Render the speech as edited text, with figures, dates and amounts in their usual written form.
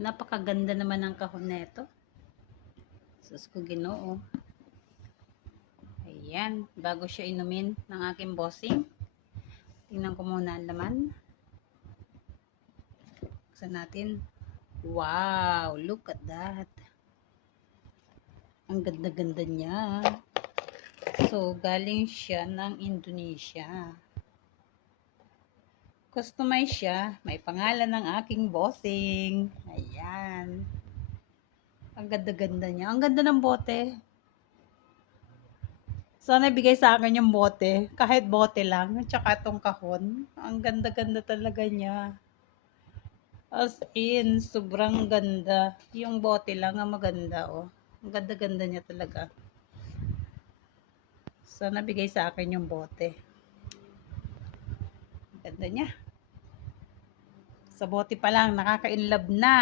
Napakaganda naman ng kahon nito. Sus ko Ginoo. Ayan, bago siya inumin ng aking bossing. Tingnan ko muna ang laman. Buksan natin. Wow, look at that. Ang ganda-ganda niya. So, galing siya ng Indonesia. Customize siya. May pangalan ng aking bossing. Ayan. Ang ganda-ganda niya. Ang ganda ng bote. Sana bigay sa akin yung bote. Kahit bote lang. Tsaka itong kahon. Ang ganda-ganda talaga niya. As in, sobrang ganda. Yung bote lang ang maganda, oh. Ang ganda-ganda niya talaga. Sana bigay sa akin yung bote. Ganda niya. Sa bote pa lang, nakaka-inlove na.